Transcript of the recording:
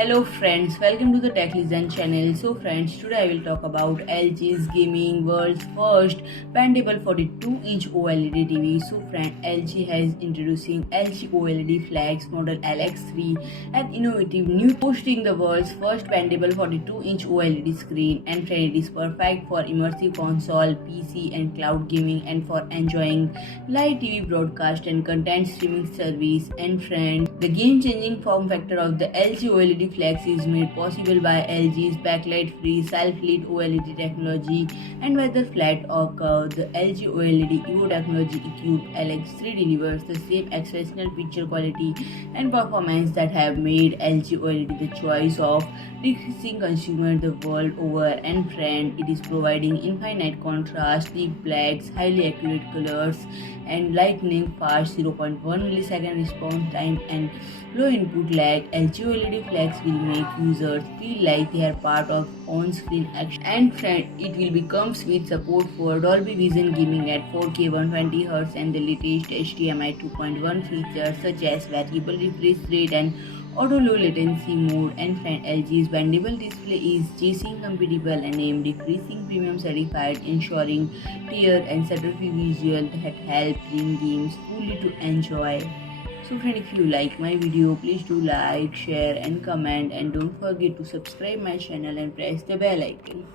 Hello friends, welcome to the Tech Listen channel. So friends, today I will talk about LG's gaming world's first bendable 42-inch OLED TV. So friend, LG has introducing LG OLED Flex model LX3, an innovative new boasting the world's first bendable 42-inch OLED screen, and friend, it is perfect for immersive console, PC and cloud gaming and for enjoying live TV broadcast and content streaming service. And friend, the game-changing form factor of the LG OLED Flex is made possible by LG's backlight-free self-lit OLED technology, and whether flat or curved, the LG OLED Evo technology-equipped LX3 delivers the same exceptional picture quality and performance that have made LG OLED the choice of decreasing consumer the world over. And friend, it is providing infinite contrast, deep blacks, highly accurate colors, and lightning fast 0.1 millisecond response time and low input lag. LG OLED Flex will make users feel like they are part of on-screen action. And friend, it will comes with support for Dolby Vision gaming at 4K 120Hz and the latest HDMI 2.1 features such as variable refresh rate and auto low latency mode. And friend, LG's bendable display is G-Sync compatible and AMD FreeSync premium certified, ensuring clear and stutter-free visual that help bring games fully to enjoy. So friend, if you like my video, please do like, share and comment, and don't forget to subscribe my channel and press the bell icon.